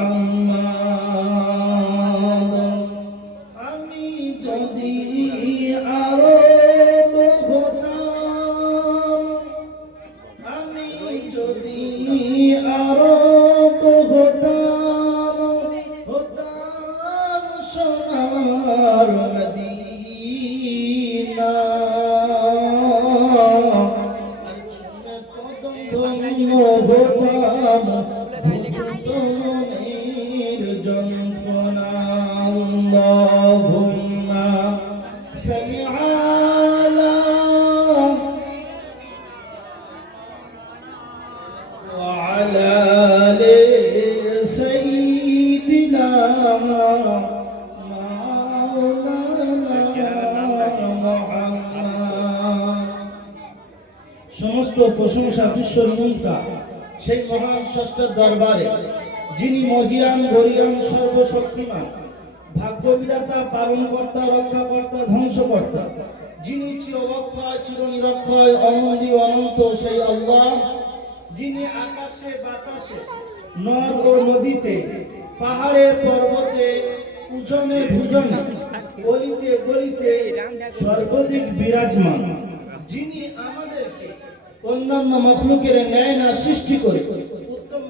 আমি সমস্ত প্রশংসা বিশ্বর মন্ত্রা সেই মহান ষষ্ঠের দরবারে, যিনি মহিয়ান, গরিয়ান, সর্বশক্তিমান ভাগ্যবিদাতা পালনকর্তা, রক্ষাকর্তা, ধ্বংসকর্তা, যিনি চিরবক্ষয় চিরনিরক্ষয় অনন্দী অনন্ত সেই আল্লাহ, যিনি আকাশে, বাতাসে, নদ ও নদীতে, পাহাড়ে, পর্বতে, উজনে ভুজনে গলিতে গলিতে, সর্বাধিক বিরাজমান, যিনি আমাদেরকে অন্যান্য মখলুকের ন্যায় না সৃষ্টি করে, উত্তম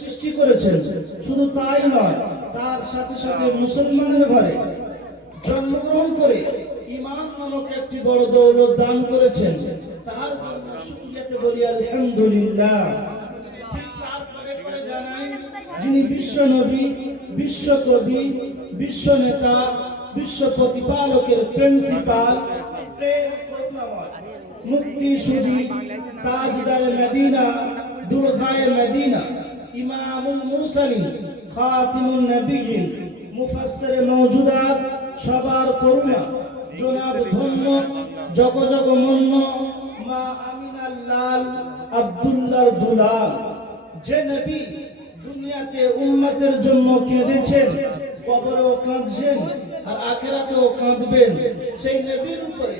সৃষ্টি করেছেন। শুধু তাই নয়, তার সাথে সাথে মুসলমানের ঘরে জন্মগ্রহণ করে ইমান নামক একটি বড় দৌলত দান করেছেন। তার পরে জানাই, যিনি বিশ্ব নবী, বিশ্ব কবি, বিশ্ব নেতা, বিশ্ব প্রতিপালকের প্রিন্সিপাল, প্রেম করুণাময়। মুক্তি সুদী তাজদার মদিনা দুলহায় মদিনা, ইমামুল মুরসালিন, খাতিমুন নবিয়িন মুফাসসির মওজুদাত, সবার করুণা, জনাব ধন্য, জগ জগ মন্য, মা আমিনার লাল আব্দুল্লাহর দুলাল। যে নবী দুনিয়াতে উম্মতের জন্য কেঁদেছেন, কবরেও কাঁদছেন আর আখেরাতেও কাঁদবেন, সেই নবীর উপরে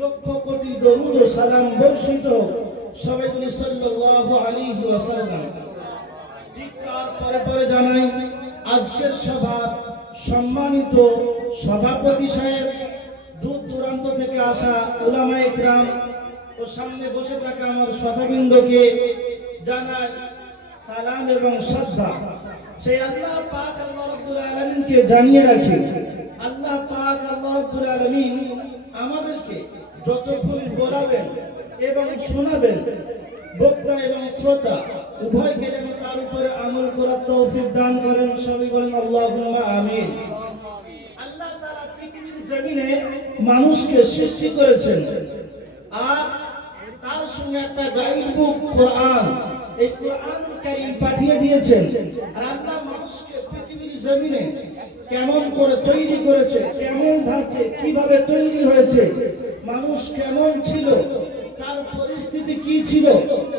লক্ষ কোটি দরুদ ও সালাম বর্ষিত সবাই বলি সাল্লাল্লাহু আলাইহি ওয়াসাল্লাম। ঠিক তার পরে পরে জানাই, আজকের সভা সম্মানিত সভাপতি সাহেব, দূর দূরান্ত থেকে আসা উলামা ইকরাম ও সামনে বসে থাকা আমার শতবৃন্দকে জানাই সালাম এবং শ্রদ্ধা সেই আল্লাহ পাক আল্লাহ রাব্বুল আলামিনকে জানিয়ে রাখি, আল্লাহ পাক আল্লাহ রাব্বুল আলামিন আমাদেরকে যতক্ষণ বলাবেন এবং শোনাবেন, বক্তা এবং শ্রোতা, উভয়কে যেন তার উপরে আমল করার তৌফিক দান করেন, সবই বলেন আল্লাহুম্মা আমিন। আল্লাহ তাআলা পৃথিবীর জমিনে মানুষকে সৃষ্টি করেছেন। আর তার সঙ্গে একটা গাইড বুক, কোরআন। এই কোরআন কারীম পাঠিয়ে দিয়েছেন। আর আল্লাহ মানুষকে পৃথিবীর জমিনে কেমন করে তৈরি করেছে, কেমন ধাঁচে, কীভাবে তৈরি হয়েছে মানুষ কেমন ছিল? তার পরিস্থিতি কি ছিল?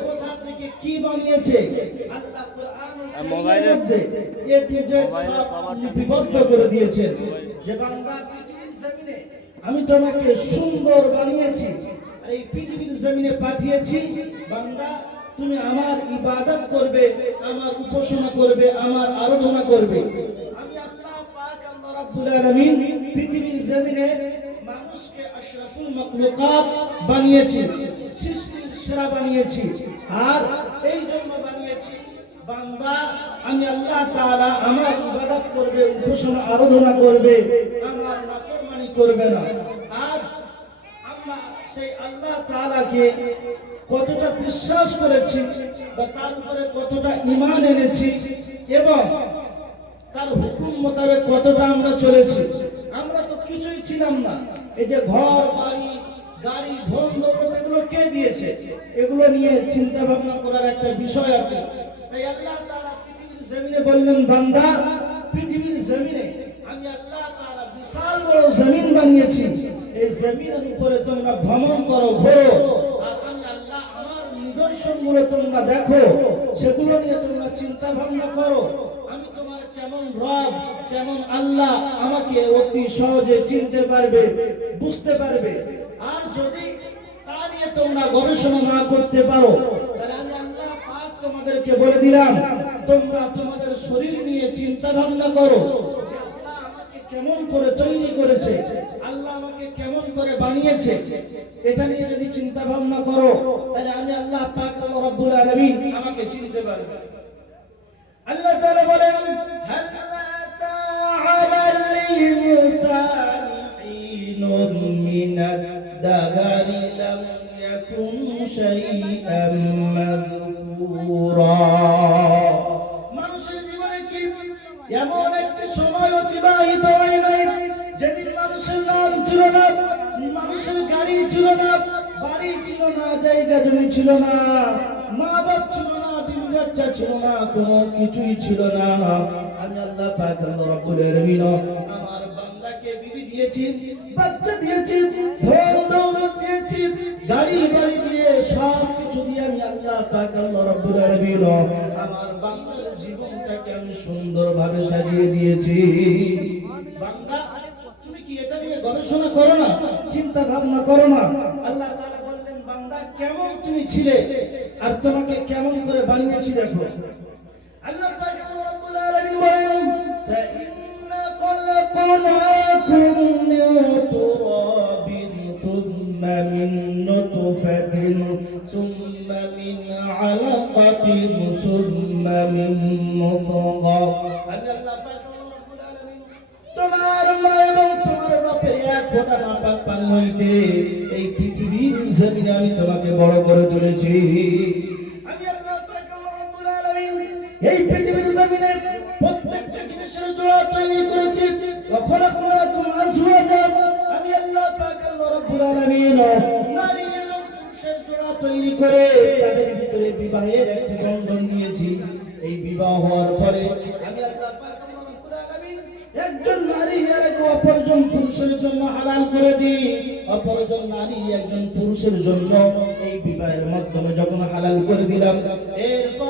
কোথা থেকে কি বানিয়েছে? আল্লাহ কোরআন মধ্যে এ টু জেড সব লিপিবদ্ধ করে দিয়েছেন যে বান্দা পৃথিবীর জমিনে আমি তোমাকে সুন্দর বানিয়েছি এই পৃথিবীর জমিনে পাঠিয়েছি বান্দা তুমি আমার ইবাদত করবে আমার উপাসনা করবে আমার আরাধনা করবে। আমি আল্লাহ পাক আল্লাহ রাব্বুল আলামিন পৃথিবীর জমিনে মাখলুকাত বানিয়েছি, সৃষ্টির সেরা বানিয়েছি। আর এই জন্য বানিয়েছি, বান্দা, আমি আল্লাহ তাআলা আমার ইবাদত করবে, উপাসনা, আরাধনা করবে, আমার নাফরমানি করবে না। আজ আমরা সেই আল্লাহ তাআলাকে কতটা বিশ্বাস করেছি বা তার উপরে কতটা ইমান এনেছি এবং তার হুকুম মোতাবেক কতটা আমরা চলেছি, আমরা তো কিছুই ছিলাম না। এই যে ঘর, বাড়ি, গাড়ি, ধন দৌলত, এগুলো কে দিয়েছে? এগুলো নিয়ে চিন্তা ভাবনা করার একটা বিষয় আছে। তাই আল্লাহ তারা পৃথিবীর জমিনে বললেন, বান্দা, পৃথিবীর জমিনে আমি আল্লাহ তারা বিশাল বড় জমিন বানিয়েছি। এই জমিনের উপরে তোমরা ভ্রমণ করো, ঘোরো। নিদর্শনগুলো তোমরা দেখো, সেগুলো নিয়ে তোমরা চিন্তা ভাবনা করো। আমি তোমার কেমন রব, কেমন আল্লাহ আমাকে অতি সহজে চিনতে পারবে, বুঝতে পারবে। আর যদি তা নিয়ে তোমরা গবেষণা না করতে পারো, তাহলে আমি আল্লাহ পাক তোমাদেরকে বলে দিলাম, তোমরা তোমাদের শরীর নিয়ে চিন্তা ভাবনা করো। কেমন করে তৈরি করেছে? আল্লাহ আমাকে কেমন করে বানিয়েছে? এটা নিয়ে যদি চিন্তা ভাবনা করো, তাহলে আমি আল্লাহ পাক আল্লাহ রাব্বুল আলামিন আমাকে চিনতে পারব। আল্লাহ তাআলা বলেন, হাল আতা আলাল ইনসানি মিনাদ দাগারি লাম ইয়াকুন শাইআম মাযকুরা জায়গা জমি ছিল না, মা বাপ ছিল না, বিবি বাচ্চা ছিল না, কোনো কিছুই ছিল না। আমি আল্লাহ আলামিন আমার বান্দাকে বিবি দিয়েছি, বাচ্চা দিয়েছি, ধন দৌলত দিয়েছি গাড়ি বাড়ি দিয়ে সব কিছু দিয়ে আমি আল্লাহ পাক আল্লাহ আলামিন আমার বান্দার জীবনটাকে আমি সুন্দরভাবে সাজিয়ে দিয়েছি। বান্দা, তুমি কি এটা নিয়ে গবেষণা করো না? চিন্তা ভাবনা করো না। আল্লাহ কেমন তুমি ছিলে আর তোমাকে কেমন করে বানিয়েছি দেখো? আল্লাহ বলেন ওয়াখলাকনাকুম আজওয়াজা আমি আল্লাহ পাক, আল্লাহ রাব্বুল আলামিন নারী এবং পুরুষের জোড়া তৈরি করে তাদের ভিতরে বিবাহের একটি বন্ধন দিয়েছি। এই বিবাহ হওয়ার পরে আমি আল্লাহ পাক, আল্লাহ রাব্বুল আলামিন একজন নারী আর এক অপরজন পুরুষের জন্য হালাল করে দিই। অপরজন নারী একজন পুরুষের জন্য এই বিবাহের মাধ্যমে যখন হালাল করে দিলাম, এরপর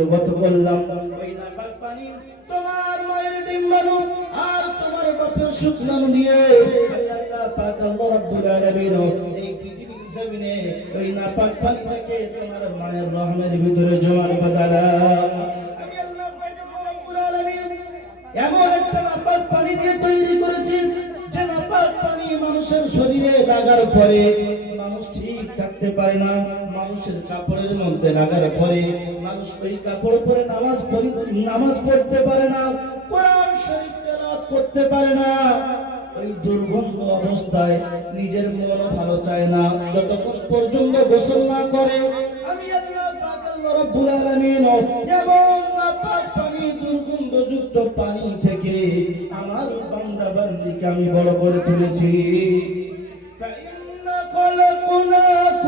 নির্গত করলাম ওই পানি তোমার মায়ের ডিম্বাণু আর তোমার বাপের শুকনানু দিয়ে আল্লাহ পাক আল্লাহ রাব্বুল আলামিন এই পৃথিবীর জমিনে ওই নাপাক পানিটাকে তোমার মায়ের রহমের ভিতরে জমার বাদালাম এমন একটা নাপাক পানি দিয়ে তৈরি করেছি যে নাপাক পানি মানুষের শরীরে লাগার পরে মানুষ ঠিক থাকতে পারে না মানুষের কাপড়ের মধ্যে লাগার পরে মানুষ ওই কাপড় পরে নামাজ পড়ি নামাজ পড়তে পারে না কোরআন শরীফ তেলাওয়াত করতে পারে না ওই দুর্গন্ধ অবস্থায় নিজের মন ভালো চায় না যতক্ষণ পর্যন্ত গোসল না করে আমি আল্লাহ পাক আল্লাহ রাব্বুল আলামিন এবং নাপাক পানি দুর্গন্ধযুক্ত পানি থেকে আমার বান্দা বান্দিকে আমি বড় করে তুলেছি فإنا خلقناكم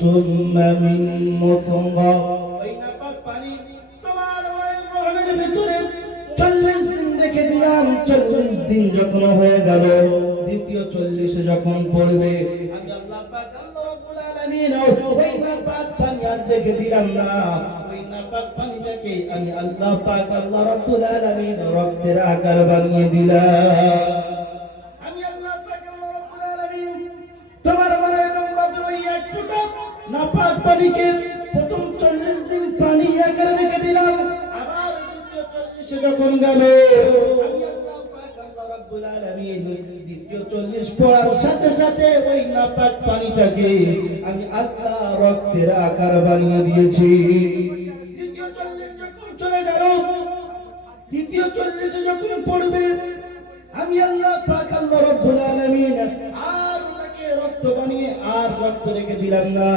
ثم من مضغة ওই নাপাক পানি তোমার মায়ের রহমের ভিতরে চল্লিশ দিন রেখে দিলাম চল্লিশ দিন যখন হয়ে গেল দ্বিতীয় চল্লিশে যখন পড়বে আমি আল্লাহ পাক আল্লাহ রাব্বুল আলামিন ওই নাপাক পানি আর রেখে দিলাম না ওই নাপাক পানিটাকে আমি আল্লাহ পাক আল্লাহ রাব্বুল আলামিন রক্তের আকার বানিয়ে দিলাম পানিকে প্রথম চল্লিশ দিন পানি আকারে রেখে দিলাম। আবার দ্বিতীয় চল্লিশে যখন গেল, আমি আল্লাহ রক্তের বানিয়ে দিয়েছি। দ্বিতীয় চল্লিশ যখন চলে গেল, দ্বিতীয় চল্লিশে যখন পড়বে, আমি আল্লাহ পাক, আল্লাহ রব্বুল আলামিন আর ওটাকে রক্ত বানিয়ে রক্ত রেখে দিলাম না।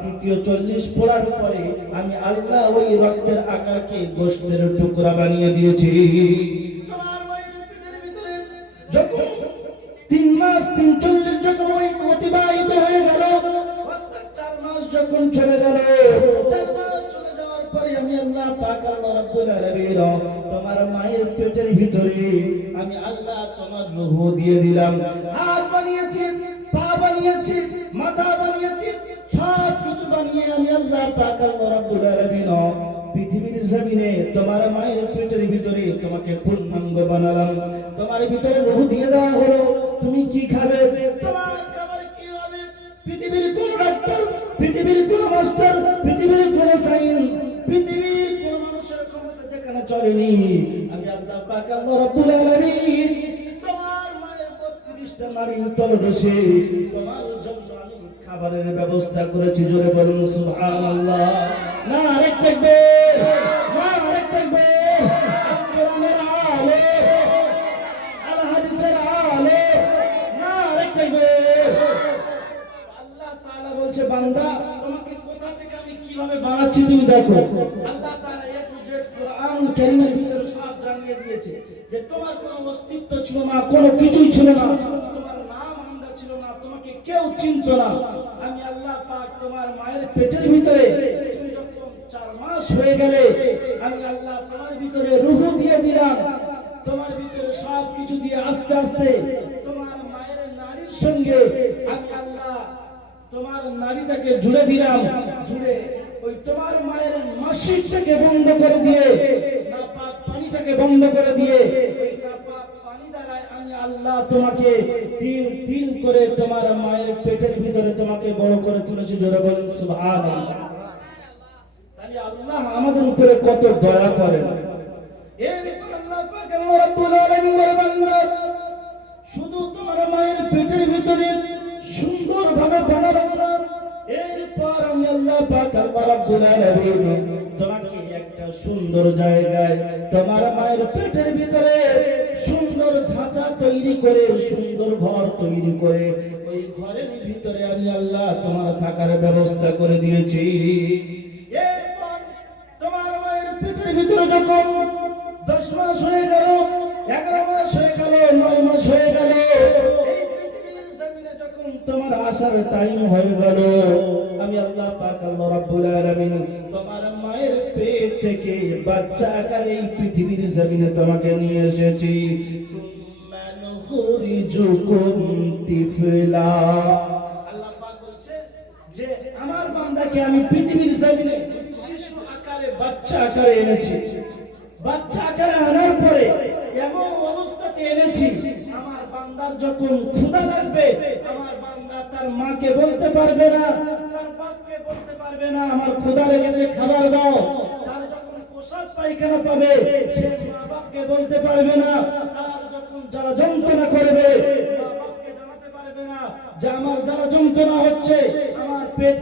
তৃতীয় চল্লিশ পড়ার পরে আমি আল্লাহ ওই রক্তের আকারকে গোষ্ঠের টুকরা বানিয়ে দিয়েছি। তোমার মায়ের পেটের ভিতরে আমি আল্লাহ তোমার রুহ দিয়ে দিলাম, হাত বানিয়েছি। বানিয়েছি, মাথা বানিয়েছি সব কিছু বানিয়ে আমি আল্লাহ পাক আল্লাহ আলামিন পৃথিবীর জমিনে তোমার মায়ের পেটের ভিতরে তোমাকে পূর্ণাঙ্গ বানালাম। তোমার ভিতরে রুহ দিয়ে দেওয়া হলো, তুমি কি খাবে? কি হবে? পৃথিবীর কোন ডাক্তার, পৃথিবীর কোন মাস্টার, পৃথিবীর কোন সায়েন্স, পৃথিবীর কোন মানুষের ক্ষমতা যেখানে চলেনি। আমি আল্লাহ পাক আল্লাহ রাব্বুল আলামিন 32টা নারীর তলদেশে তোমার জন্য আমি খাবারের ব্যবস্থা করেছি, জোরে বলুন, সুবহানাল্লাহ। না না তোমাকে কোথা থেকে আমি কীভাবে বানাচ্ছি তুমি দেখো। আল্লাহ তাআলা এ যে তোমার কোনো অস্তিত্ব ছিল না, কোনো কিছুই ছিল না তোমার নাম আমরা ছিল না চিনতো না। আমি আল্লাহ পাক তোমার মায়ের পেটের ভিতরে তুমি যখন চার মাস হয়ে গেলে, আমি আল্লাহ তোমার ভিতরে রূহ দিয়ে দিলাম। তোমার ভিতরে সব কিছু দিয়ে আস্তে আস্তে তোমার মায়ের নারীর সঙ্গে আমি আল্লাহ তোমার নারীটাকে জুড়ে দিলাম। জুড়ে ওই তোমার মায়ের মাসিকটাকে বন্ধ করে দিয়ে নাপাক পানিটাকে বন্ধ করে দিয়ে করে তোমার মায়ের পেটের ভিতরে রাব্বুল আলামিন বলে, বান্দা, শুধু তোমার মায়ের পেটের ভিতরে সুন্দরভাবে বানালাম না। এরপর আমি আল্লাহ তোমাকে একটা সুন্দর জায়গায় তোমার মায়ের পেটের ভিতরে সুন্দর করে সুন্দর ঘর তৈরি করে, ওই ঘরের ভিতরে আমি আল্লাহ তোমার থাকার ব্যবস্থা করে দিয়েছি। তোমার মায়ের পেটের ভিতরে যখন দশ মাস হয়ে গেল, এগারো মাস হয়ে নয় মাস হয়ে তোমার আসার হয়ে আমি আল্লাহ তোমার মায়ের পেট থেকে বাচ্চা আকারে এই পৃথিবীর জমিনে তোমাকে নিয়ে এসেছি। যখন ক্ষুধা লাগবে, আমার বান্দা তার মাকে বলতে পারবে না, তার বাপকে বলতে পারবে না, আমার ক্ষুধা লেগেছে, খাবার দাও। তার পায়খানা পাবে, সে মা বাপকে বলতে পারবে না যারা যন্ত্রণা করবে আমার যারা যন্ত্রণা হচ্ছে, আমার পেট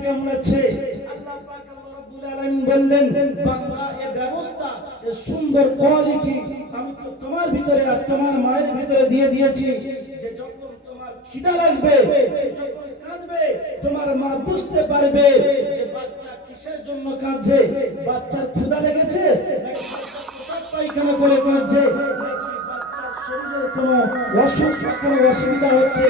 বললেন সুন্দর কোয়ালিটি আমি তো তোমার ভিতরে আর তোমার মায়ের ভিতরে দিয়ে দিয়েছি। যে যখন তোমার খিদা লাগবে কাঁদবে, তোমার মা বুঝতে পারবে যে বাচ্চা কিসের জন্য কাঁদছে। বাচ্চার ক্ষুধা লেগেছে পায়খানা করে কাঁদছে? শরীরের কোনো অসুখ কোনো অসুবিধা হচ্ছে